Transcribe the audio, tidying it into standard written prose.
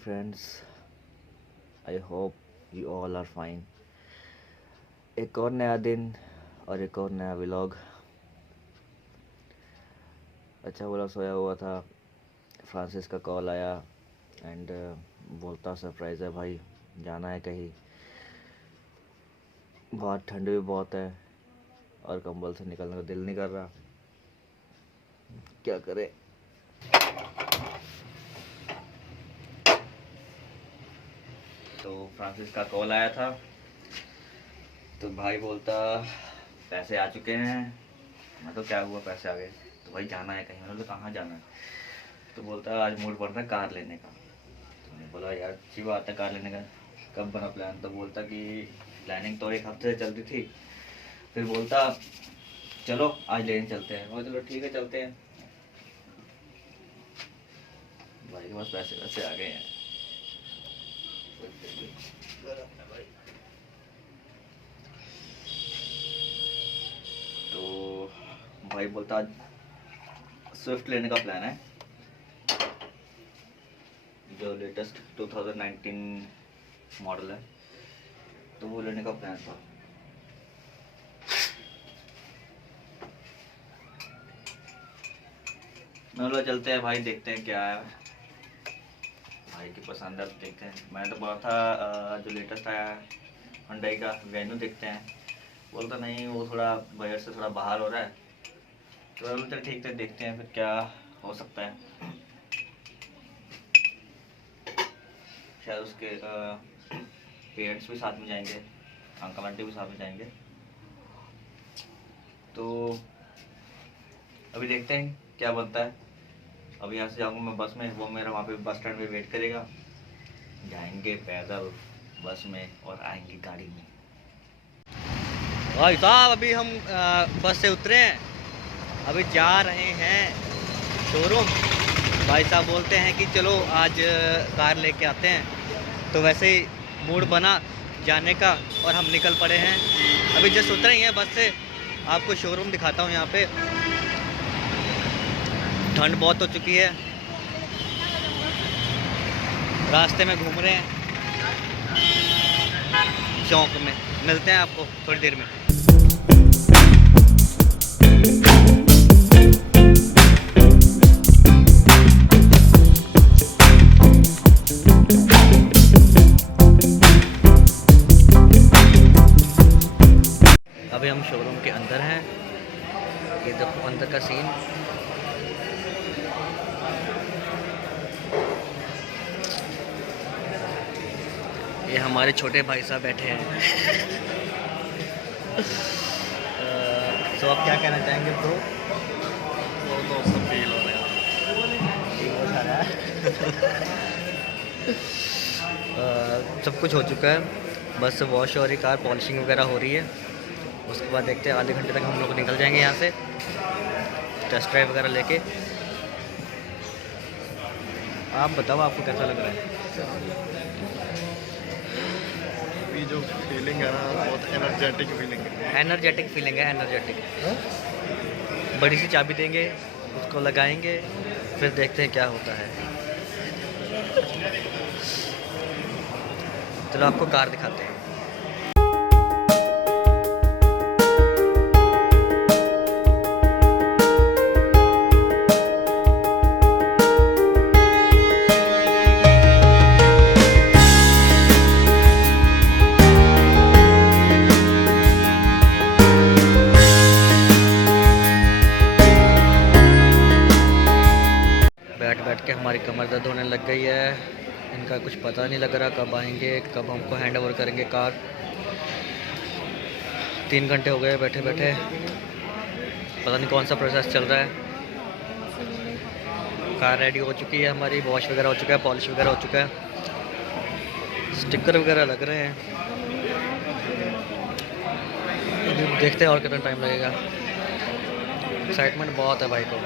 friends, I hope you all are fine. एक और नया दिन और एक और नया व्लॉग। अच्छा बोला सोया हुआ था, फ्रांसिस का कॉल आया एंड बोलता सरप्राइज़ है भाई, जाना है कहीं। बहुत ठंड भी बहुत है और कंबल से निकलने का दिल नहीं कर रहा, क्या करें। तो फ्रांसिस का कॉल आया था तो भाई बोलता पैसे आ चुके हैं। मैं तो क्या हुआ पैसे आ गए, तो भाई जाना है कहीं। मैंने बोला कहाँ जाना है, तो बोलता आज मूड पड़ रहा है कार लेने का। तो मैंने बोला यार अच्छी बात है कार लेने का, कब बना प्लान। तो बोलता कि प्लानिंग तो एक हफ्ते से चलती थी, फिर बोलता चलो आज लेने चलते हैं। मैं चलो ठीक है चलते हैं। भाई के पास पैसे वैसे आ गए हैं। तो भाई बोलता आज स्विफ्ट लेने का प्लान है, जो लेटेस्ट 2019 मॉडल है, तो वो लेने का प्लान था। मैं बोला चलते हैं भाई, देखते हैं क्या है, भाई की पसंद है देखते हैं। मैंने तो बोला था जो लेटेस्ट आया है Hyundai का वेन्यू देखते हैं। बोलता नहीं वो थोड़ा बजट से थोड़ा बाहर हो रहा है। तो मैं बोलता ठीक है देखते हैं फिर क्या हो सकता है। शायद उसके पेरेंट्स भी साथ में जाएंगे, अंकल आंटी भी साथ में जाएंगे। तो अभी देखते हैं क्या बनता है। अभी यहाँ से जाऊँगा मैं बस में, वो मेरा वहाँ पे बस स्टैंड पे वेट करेगा। जाएंगे पैदल बस में और आएंगे गाड़ी में। भाई साहब अभी हम बस से उतरे हैं, अभी जा रहे हैं शोरूम। भाई साहब बोलते हैं कि चलो आज कार लेके आते हैं, तो वैसे ही मूड बना जाने का और हम निकल पड़े हैं। अभी जस्ट उतरे ही हैं बस से, आपको शोरूम दिखाता हूँ। यहाँ पे ठंड बहुत हो चुकी है, रास्ते में घूम रहे हैं चौक में। मिलते हैं आपको थोड़ी देर में। अभी हम शोरूम के अंदर हैं, ये देखो अंदर का सीन। ये हमारे छोटे भाई साहब बैठे हैं। तो आप क्या कहना चाहेंगे ब्रो? वो तो सब फील हो रहा है। सब कुछ हो चुका है, बस वॉश हो रही कार, पॉलिशिंग वगैरह हो रही है। उसके बाद देखते हैं, आधे घंटे तक हम लोग निकल जाएंगे यहाँ से टेस्ट ड्राइव वगैरह लेके। आप बताओ आपको कैसा लग रहा है? ये जो फीलिंग है ना, बहुत एनर्जेटिक फीलिंग है। एनर्जेटिक फीलिंग है, एनर्जेटिक। बड़ी सी चाबी देंगे, उसको लगाएंगे, फिर देखते हैं क्या होता है। चलो आपको कार दिखाते हैं। बैठ के हमारी कमर दर्द होने लग गई है। इनका कुछ पता नहीं लग रहा कब आएंगे, कब हमको हैंड ओवर करेंगे कार। 3 घंटे हो गए बैठे बैठे, पता नहीं कौन सा प्रोसेस चल रहा है। कार रेडी हो चुकी है हमारी, वॉश वगैरह हो चुका है, पॉलिश वगैरह हो चुका है, स्टिकर वगैरह लग रहे हैं। देखते हैं और कितना टाइम लगेगा। एक्साइटमेंट बहुत है भाई को।